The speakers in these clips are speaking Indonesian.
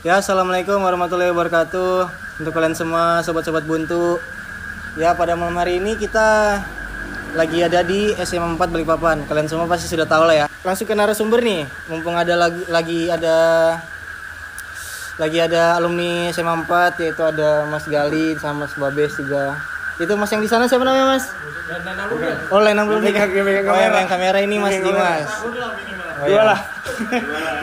Ya, assalamualaikum warahmatullahi wabarakatuh. Untuk kalian semua sobat-sobat Buntu. Ya, pada malam hari ini kita lagi ada di SMA 4 Balikpapan. Kalian semua pasti sudah tahu lah ya. Langsung ke narasumber nih. Mumpung ada lagi ada alumni SMA 4, yaitu ada Mas Gali sama Mas Babes juga. Itu Mas yang di sana siapa namanya, Mas? Oh, Lenang belum nih. Oh, yang kamera ini Mas Dimas. Oh, Dua lah.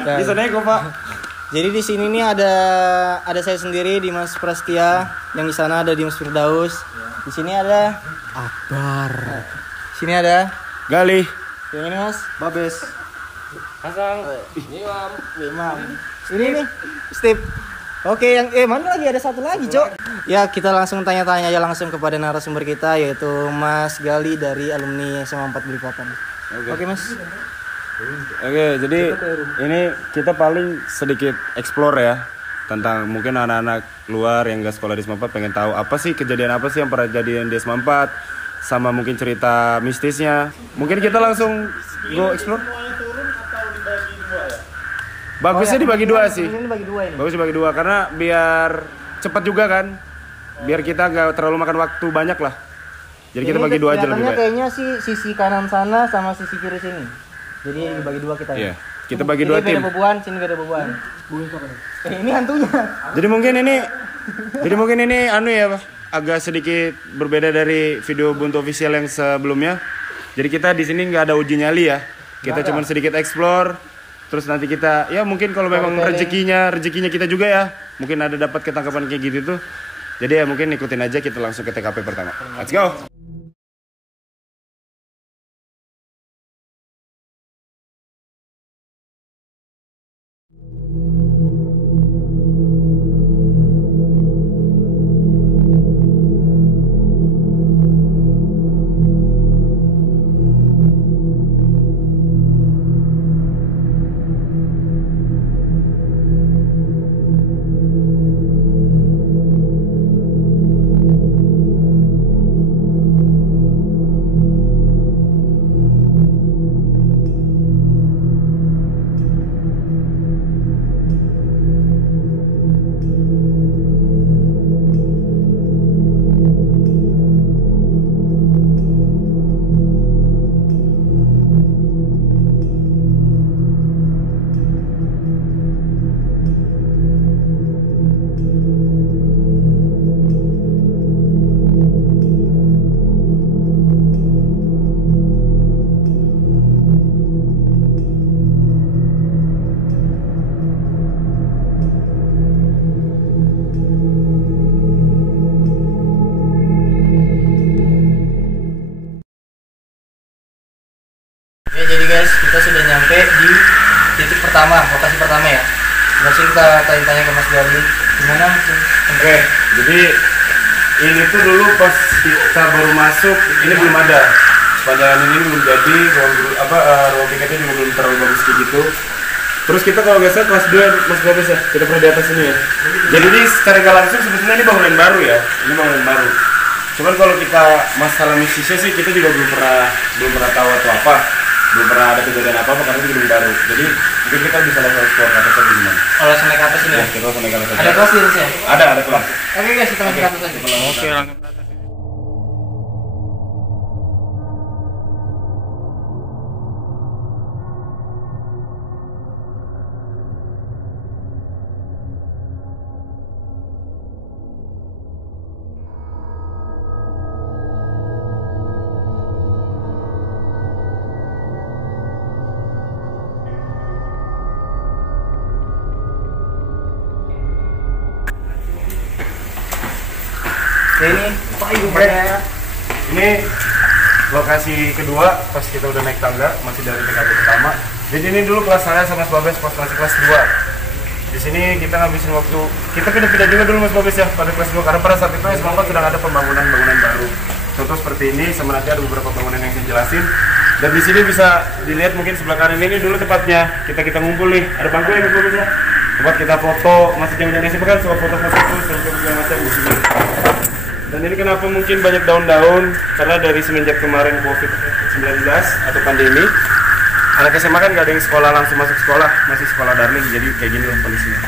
Ya. Bisa naik kok, Pak. Jadi di sini nih ada saya sendiri, Dimas Prastia. Yang di sana ada Dimas Firdaus. Di sini ada Akbar. Di sini ada Gali. yang ini Mas Babes. Pasang. Imam. Ini nih Steve. Oke, yang mana lagi ada satu lagi, Cok. Ya, kita langsung tanya-tanya aja langsung kepada narasumber kita, yaitu Mas Gali dari alumni SMA 4 Balikpapan. Oke, Mas. Oke, jadi ini kita paling sedikit explore ya tentang mungkin anak-anak luar yang gak sekolah di SMA 4 pengen tahu apa sih kejadian apa sih yang pernah kejadian di SMA 4 sama mungkin cerita mistisnya. Mungkin kita langsung go explore. Bagusnya dibagi dua sih. Ini bagi dua ini. Bagus dibagi dua karena biar cepat juga kan. Biar kita gak terlalu makan waktu banyak lah. Jadi kita bagi dua aja lebih baik. Kayaknya sih sisi kanan sana sama sisi kiri sini. Jadi dibagi dua kita ya. Iya. Kita bagi dua tim. Beda bebuan, sini beda bebuan. Ini hantunya. Jadi mungkin ini anu ya, Pak, agak sedikit berbeda dari video Buntu official yang sebelumnya. Jadi kita di sini nggak ada uji nyali ya. Kita cuma sedikit explore. Terus nanti kita ya mungkin kalau memang rezekinya kita juga ya. Mungkin ada dapat ketangkapan kayak gitu tuh. Jadi ya mungkin ikutin aja, kita langsung ke TKP pertama. Let's go. Ya, jadi guys, kita sudah nyampe di titik pertama, lokasi pertama ya. Langsung kita tanya-tanya ke Mas Gali, gimana? Oke, jadi ini tuh dulu pas kita baru masuk ini belum ada. Sepanjang ini belum jadi, ruang piketnya juga belum terlalu bagus kayak gitu. Terus kita kalau nggak salah kelas 2 Mas Babes ya, kita pernah di atas ini ya. Jadi ini secara nggak langsung sebetulnya ini bangunan baru ya, ini bangunan baru. Cuman kalau kita masalah mistisnya sih kita juga belum pernah tahu atau apa, belum pernah ada kejadian apa karena itu gedung baru. Jadi mungkin kita bisa langsung explore ke atasnya gimana. Oh, langsung naik ke atas ini ya? Kita langsung naik ke atas aja. Ada kelas di atas ya? Ada kelas. Oke guys, kita langsung ke atas aja. Oke, langsung. Ya, ini lokasi kedua pas kita udah naik tangga, masih dari TKP pertama. Jadi ini dulu kelas saya sama Mas Babes pas masih kelas 2. Di sini kita ngabisin waktu. Kita pindah-pindah juga dulu Mas Babes ya pada kelas 2 karena pada saat itu SMA 4 sedang ada pembangunan baru. Contoh seperti ini, sama nanti ada beberapa bangunan yang saya jelasin. Dan di sini bisa dilihat mungkin sebelah kanan ini dulu tempatnya kita ngumpul nih. Ada bangku ya Mas Babes ya. Tempat kita foto, masih zaman-zaman SMA kan suka foto-foto terus dan segala macam di sini. Dan ini kenapa mungkin banyak daun-daun, karena dari semenjak kemarin COVID-19 atau pandemi, anak SMA kan gak ada yang sekolah langsung masuk sekolah, masih sekolah daring, jadi kayak gini lah kondisinya.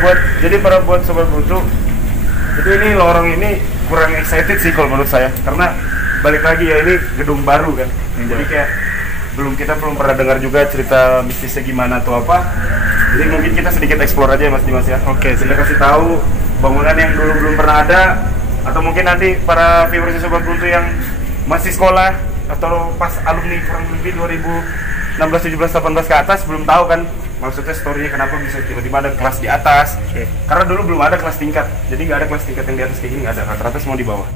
buat sobat buntu, itu ini lorong ini kurang excited sih kalau menurut saya, karena balik lagi ya ini gedung baru kan, jadi kayak kita belum pernah dengar juga cerita mistisnya gimana atau apa. Jadi mungkin kita sedikit explore aja ya Mas Dimas ya. Oke, kita kasih tahu bangunan yang dulu belum pernah ada, atau mungkin nanti para viewers sobat buntu yang masih sekolah atau pas alumni kurang lebih 2016, 17, 18 ke atas belum tahu kan maksudnya story-nya kenapa bisa tiba-tiba ada kelas di atas. Karena dulu belum ada kelas tingkat, jadi nggak ada kelas tingkat yang di atas kayak gini, nggak ada, rata-rata semua di bawah.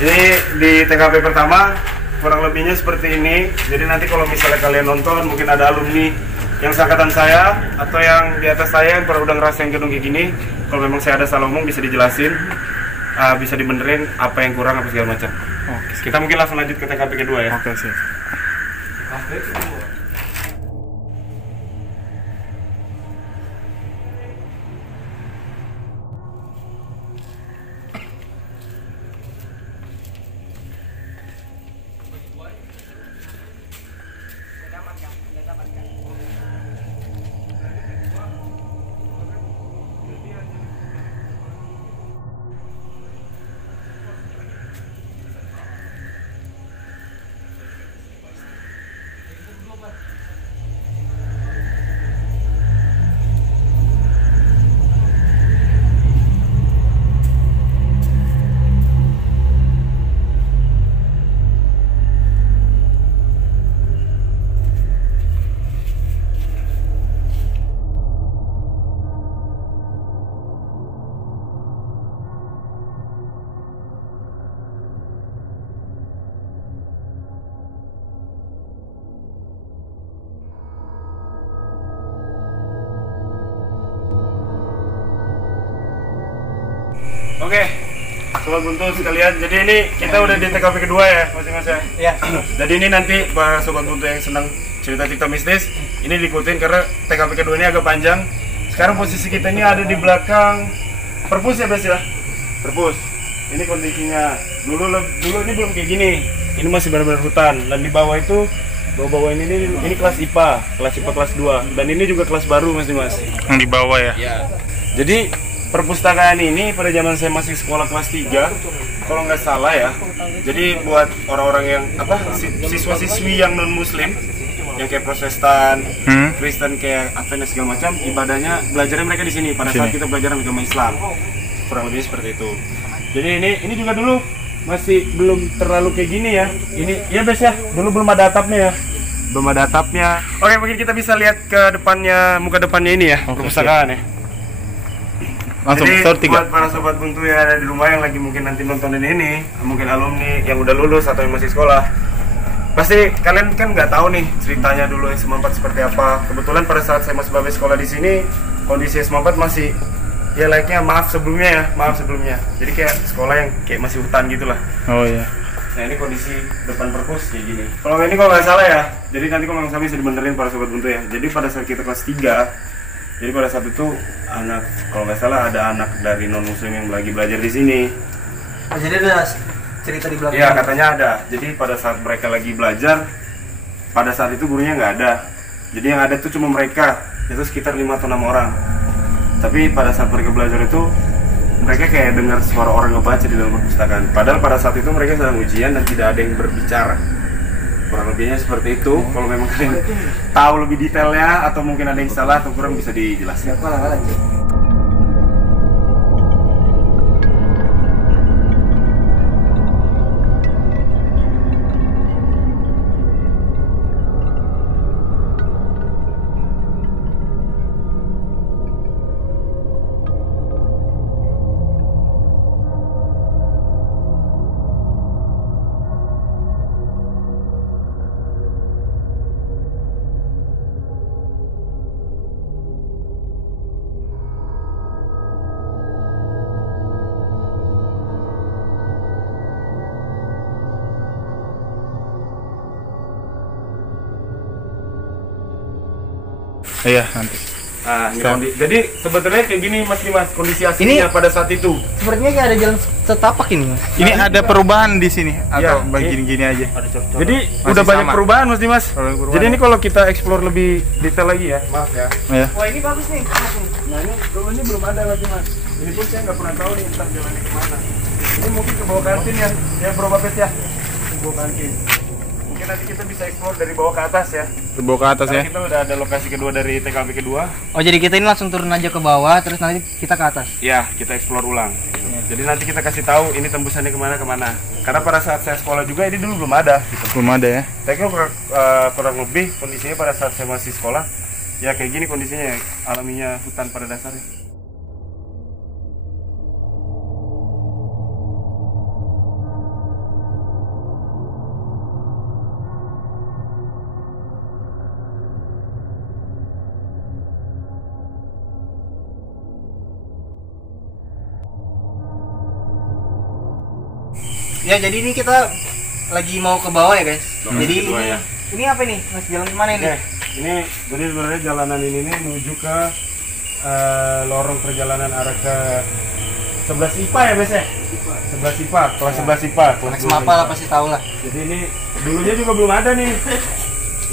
Jadi di TKP pertama kurang lebihnya seperti ini. Jadi nanti kalau misalnya kalian nonton, mungkin ada alumni yang seangkatan saya atau yang di atas saya yang pernah udah ngerasain gedung kayak gini. Kalau memang saya ada salah ngomong bisa dijelasin, bisa dibenerin apa yang kurang apa segala macam. Kita mungkin langsung lanjut ke TKP kedua ya. Oke, sih. Oke, sobat buntu sekalian, jadi ini kita udah di TKP kedua ya Mas ya? Iya. Jadi ini nanti para sobat buntu yang senang cerita-cerita mistis, ini diikutin karena TKP kedua ini agak panjang. Sekarang posisi kita ini ada di belakang perpus ya Bes ya? Perpus. Ini kondisinya, dulu ini belum kayak gini, ini masih benar-benar hutan. Dan di bawah itu, bawah ini kelas IPA kelas 2. Dan ini juga kelas baru Mas Dimas. Yang di bawah ya? Iya. Jadi perpustakaan ini pada zaman saya masih sekolah kelas 3 kalau nggak salah ya, jadi buat orang-orang yang siswa-siswi yang non muslim yang kayak Protestan, Kristen kayak Advent segala macam, ibadahnya belajarnya mereka di sini pada saat kita belajar agama Islam, kurang lebih seperti itu. Jadi ini juga dulu masih belum terlalu kayak gini ya, ini ya Bes ya, dulu belum ada atapnya ya, belum ada atapnya. Oke, mungkin kita bisa lihat ke depannya, muka depannya ini ya, perpustakaan ya. Langsung jadi buat para sobat buntu yang ada di rumah yang lagi mungkin nanti nontonin ini, mungkin alumni yang udah lulus atau yang masih sekolah, pasti kalian kan nggak tahu nih ceritanya dulu SMA4 seperti apa. Kebetulan pada saat saya masih Babes sekolah di sini, kondisi SMA4 masih ya layaknya maaf sebelumnya. Jadi kayak sekolah yang kayak masih hutan gitulah. Oh iya. Nah ini kondisi depan perpus kayak gini. Kalau ini kalau nggak salah ya, jadi nanti kalau nggak salah bisa dibenerin para sobat buntu ya. Jadi pada saat kita kelas 3, jadi pada saat itu anak, kalau nggak salah ada anak dari non muslim yang lagi belajar di sini. Oh, jadi ada cerita di belakang? Iya katanya ada. Jadi pada saat mereka lagi belajar, pada saat itu gurunya nggak ada. Jadi yang ada itu cuma mereka, itu sekitar 5 atau 6 orang. Tapi pada saat mereka belajar itu, mereka kayak dengar suara orang ngebaca di dalam perpustakaan. Padahal pada saat itu mereka sedang ujian dan tidak ada yang berbicara. Kurang lebihnya seperti itu. Kalau memang kalian tahu lebih detailnya atau mungkin ada yang salah atau kurang bisa dijelaskan. Iya, nanti. Nah, jadi sebetulnya kayak gini Mas Dimas kondisi aslinya pada saat itu. Sepertinya kayak ada jalan setapak ini, Mas. Ini ada perubahan di sini atau Ya, bagian gini aja? Jadi Masih udah banyak sama. perubahan Mas Dimas. Perubahan. Jadi ini kalau kita explore lebih detail lagi ya, maaf ya. Ya. Wah, ini bagus nih. Nah ini dulu ini belum ada Mas Dimas. Ini pun saya nggak pernah tahu nih ntar jalannya kemana. Ini mungkin ke bawah kantin ya Bro Bapes ya. Ke bawah kantin. Mungkin nanti kita bisa explore dari bawah ke atas ya. Terbawa ke atas ya. Karena kita udah ada lokasi kedua dari TKP kedua. Oh, jadi kita ini langsung turun aja ke bawah, terus nanti kita ke atas. Ya, kita explore ulang. Jadi nanti kita kasih tahu ini tembusannya kemana. Karena pada saat saya sekolah juga ini dulu belum ada. Gitu. Belum ada ya. Saya kira kurang lebih kondisinya pada saat saya masih sekolah ya kayak gini kondisinya alaminya hutan pada dasarnya. Ya, jadi ini kita lagi mau ke bawah ya, guys. Lokasi Jadi kedua ini, ya. ini apa nih? Mas, jalan kemana ini? Ini jadi sebenarnya jalanan ini nih menuju ke lorong perjalanan arah ke 11 IPA ya Bes ya? 11 IPA, kelas 11 IPA. Anak semapal lah pasti tahu lah. Jadi ini dulunya juga belum ada nih.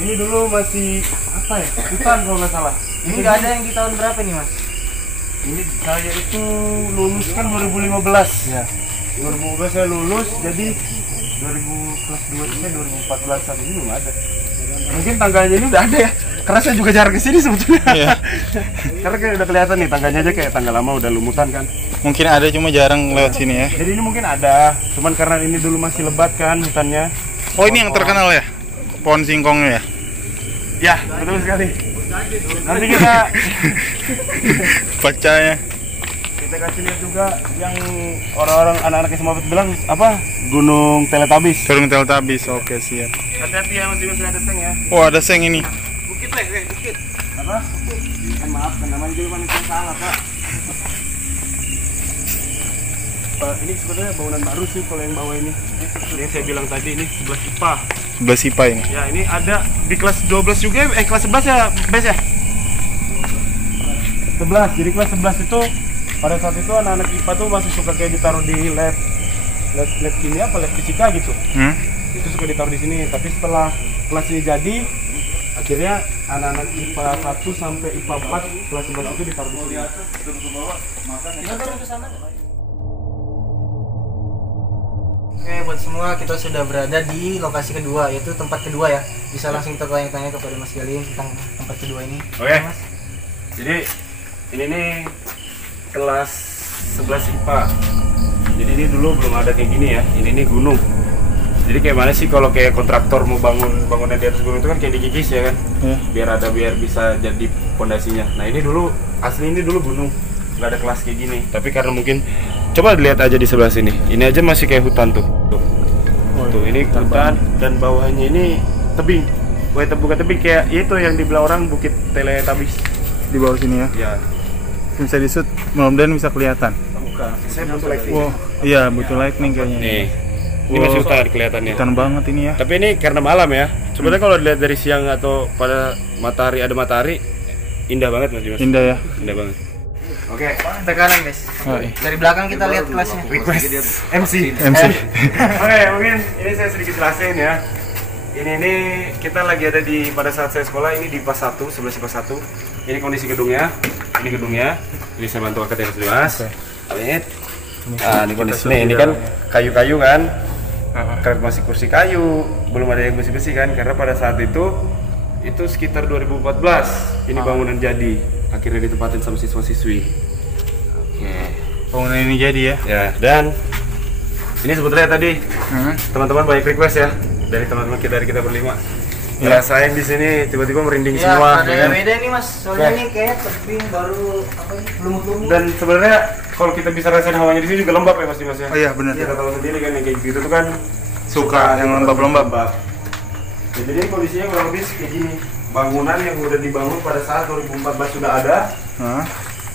Ini dulu masih apa ya? Hutan kalau nggak salah. Ini nggak ada yang di tahun berapa nih, Mas? Ini saya itu lulus kan 2015 ya. 2015 saya lulus, jadi 2000 kelas 2 itu saya 2014an ini belum ada. Mungkin tangganya ini udah ada ya. Karena saya juga jarang kesini sebetulnya. Iya. Karena kayak udah kelihatan nih tangganya aja kayak tangga lama udah lumutan kan. Mungkin ada cuma jarang lewat sini ya. Jadi ini mungkin ada, cuman karena ini dulu masih lebat kan hutannya. Oh, ini yang terkenal ya? Pohon singkongnya ya? Ya, betul sekali. Nanti kita Bacanya. kasih lihat juga yang orang-orang anak-anak SMA bilang apa? Gunung Teletabis. Gunung Teletabis. Oke, siap. Hati-hati ya Mas Dimas, ada seng ya. Oh, ada seng ini. Bukit lah, bukit. Apa? Maaf, namanya juga manusia salah Pak. Ini sebenarnya bangunan baru sih kalau yang bawah ini. Ini saya bilang tadi ini 11 IPA. 11 IPA ini. Ya ini ada di kelas 12 juga, kelas 11 ya Bes ya? 11, jadi kelas 11 itu pada saat itu anak-anak IPA tuh masih suka kayak ditaruh di lab kimia apa lab fisika gitu. Itu suka ditaruh di sini, tapi setelah kelas ini jadi akhirnya anak-anak IPA 1 sampai IPA 4 kelas 11 itu ditaruh di sini. Oke, buat semua kita sudah berada di lokasi kedua, yaitu tempat kedua ya. Bisa langsung tanya-tanya kepada Mas Galih tentang tempat kedua ini. Oke. Mas. Jadi ini nih kelas 11 IPA. Jadi ini dulu belum ada kayak gini ya. Ini nih gunung. Jadi kayak mana sih kalau kayak kontraktor mau bangun bangunan di atas gunung itu kan kayak dikikis ya kan? Biar bisa jadi pondasinya. Nah ini dulu asli ini dulu gunung, nggak ada kelas kayak gini. Tapi karena mungkin coba lihat aja di sebelah sini. Ini aja masih kayak hutan tuh. Tuh ini hutan dan bawahnya ini tebing. Bukan tebing kayak itu yang dibilang orang Bukit Teletabis. Di bawah sini ya. Ya. Bisa disut, mudah-mudahan bisa kelihatan. Bukan. Saya butuh lightning. Wow, iya butuh lightning kayaknya. Nih. Ini masih hutan kelihatannya. Hutan banget ini ya. Tapi ini karena malam ya. Sebenarnya kalau dilihat dari siang atau pada matahari ada matahari, indah banget Mas Dimas. Indah ya. Indah banget. Oke, Kita kanan, guys. Oh, iya. Dari belakang kita lihat kelasnya. request MC. MC. Oke, mungkin ini saya sedikit jelasin ya. Ini kita lagi ada di pada saat saya sekolah ini di IPA 1, 11 IPA 1. Ini kondisi gedungnya. Ini gedungnya. Ini saya bantu angkat ya Mas Dimas. Amin. Nah, ini kondisinya ini kan kayu-kayu kan. Karena masih kursi kayu, belum ada yang besi-besi kan karena pada saat itu sekitar 2014 ini bangunan jadi akhirnya ditempatin sama siswa-siswi. Oke. Bangunan ini jadi ya. Ya, dan ini sebetulnya tadi teman-teman banyak request ya dari teman-teman dari kita berlima. Ngerasain di sini tiba-tiba merinding Ya, semua ada ya yang kan? beda nih, Mas. Soalnya Ya. ini kayak tebing baru apa ini? Lumut-lumut. Dan sebenarnya kalau kita bisa rasain hawanya di sini juga lembab ya Mas Dimas ya. Oh iya benar. Kita tahu sendiri kan yang kayak gitu tuh kan Suka yang lembab-lembab. Ya, jadi kondisinya kurang lebih kayak gini. Bangunan yang udah dibangun pada saat 2014 sudah ada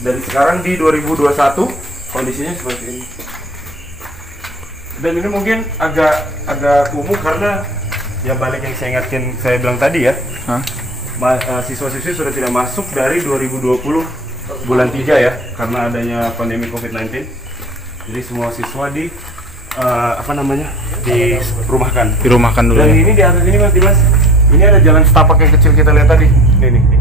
dan sekarang di 2021 kondisinya seperti ini. Dan ini mungkin agak kumuh karena ya balik yang saya ingatkan saya bilang tadi ya. siswa-siswi sudah tidak masuk dari 2020 bulan 3 ya, karena adanya pandemi COVID-19. Jadi semua siswa dirumahkan. Dirumahkan dulu Dan ya. ini di atas ini Mas Dimas, ini ada jalan setapak yang kecil kita lihat tadi. Nih.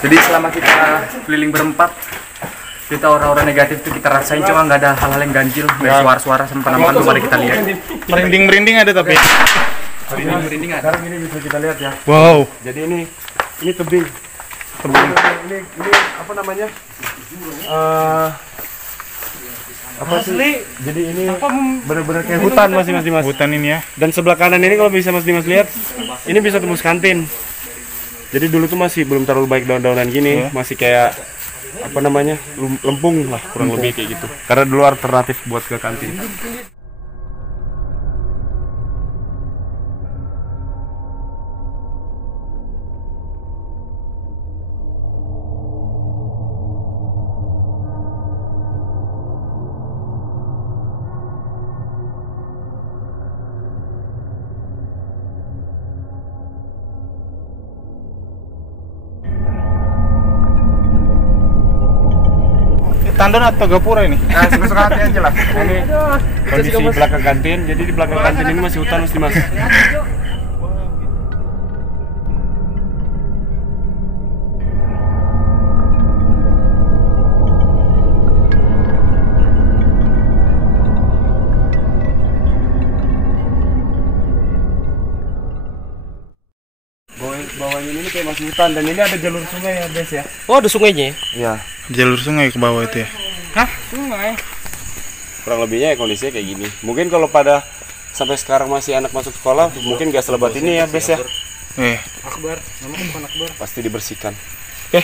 Jadi selama kita keliling berempat, kita aura-aura negatif itu kita rasain, cuma nggak ada hal-hal yang ganjil, kayak suara-suara sama penampakan tuh pada kita lihat. Merinding-merinding ada tapi. Merinding ada. Sekarang ini bisa kita lihat ya. Wow. Jadi ini tebing. Ini apa namanya? Apa sih? Jadi ini benar-benar kayak hutan Mas Dimas. Hutan ini ya. Dan sebelah kanan ini kalau bisa Mas Dimas lihat, ini bisa tembus kantin. Jadi dulu tuh masih belum terlalu baik daun-daunan gini, masih kayak apa namanya? Lempung lah kurang lebih kayak gitu. Karena dulu alternatif buat ke kantin. Tandon atau Gapura ini? Nah, suka-suka hati aja lah. Ini kondisi belakang kantin. Jadi di belakang kantin ini masih hutan Mas Dimas. Bawahnya ini kayak masih hutan dan ini ada jalur sungai ya, Des ya. Oh, ada sungainya? Iya. Jalur sungai ke bawah itu ya. Hah? Sungai? Kurang lebihnya ya kondisinya kayak gini. Mungkin kalau pada sampai sekarang masih anak masuk sekolah, mungkin gak selebat ini ya, Bes ya. Akbar, namanya bukan Akbar. Pasti dibersihkan. Oke.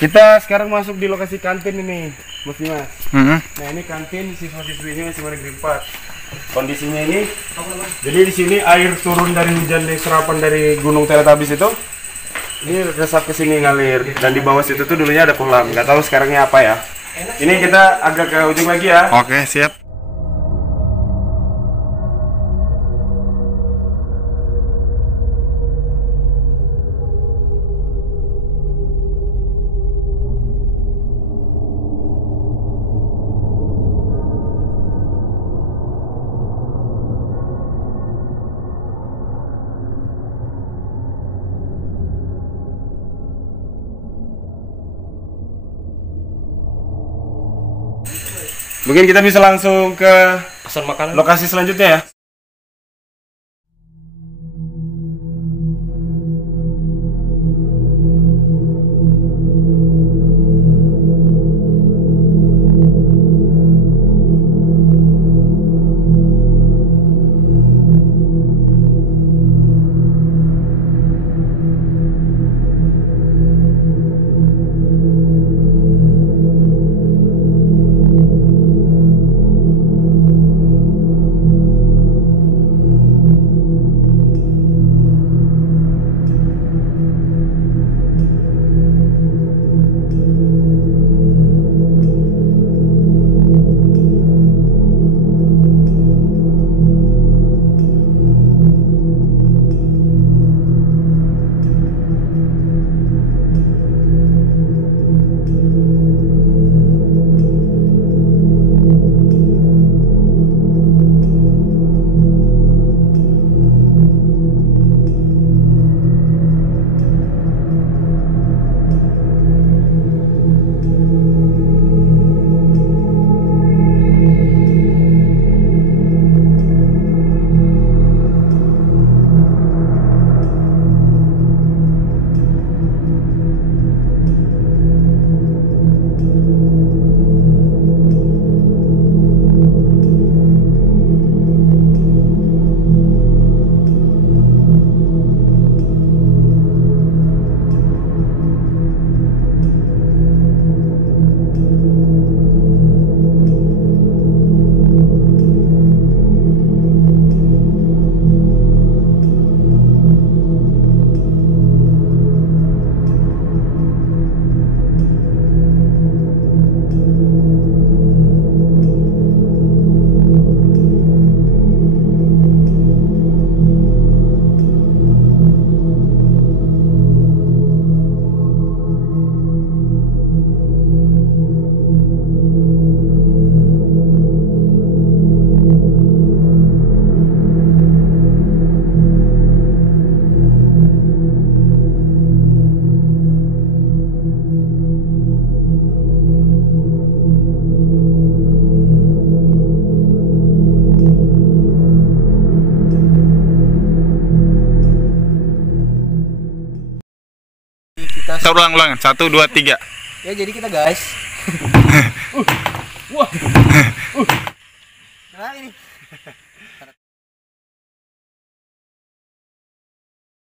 Kita sekarang masuk di lokasi kantin ini, Mas Dimas. Nah, ini kantin siswa-siswinya masih negeri 4. Kondisinya ini, jadi di sini air turun dari hujan dari serapan dari Gunung Teletabis itu, ini resap ke sini ngalir. Dan di bawah situ tuh dulunya ada kolam. Nggak tahu sekarangnya apa ya. Ini kita agak ke ujung lagi ya. Oke, siap. Mungkin kita bisa langsung ke Pesan makanan. lokasi selanjutnya ya. Kita ulang. 1, 2, 3. Ya jadi kita guys. Nah ini.